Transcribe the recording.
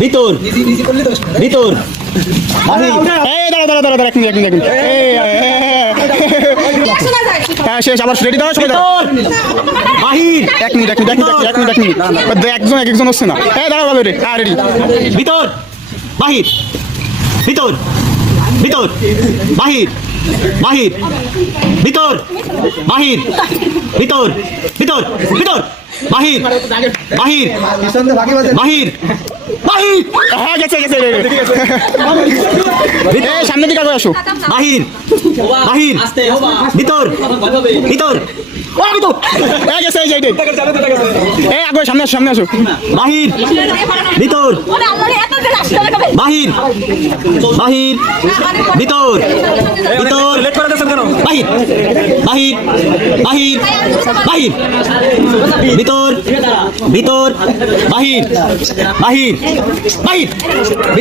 ভিতর ভিতর হ্যাঁ শেষ আবার রেডি দাও সবাই দাও বাহির এক মিনিট একজন এক একজন হচ্ছে না হ্যাঁ দাঁড়াও ভালো রে হ্যাঁ রেডি ভিতর বাহির ভিতর ভিতর বাহির বাহির ভিতর বাহির ভিতর ভিতর ভিতর বাহির বাহির বাহির বাহির হ্যাঁ গেছে গেছে সামনে দিকে আগে আসো বাহির বাহির ভিতর ভিতর হ্যাঁ গেছে এই যাইতে এই আগে সামনে আসো সামনে আসো বাহির ভিতর বাহির বাহির ভিতর ভিতর বাহির বাহির বাহির বাহির ভিতর ভিতর বাহির বাহির বাহির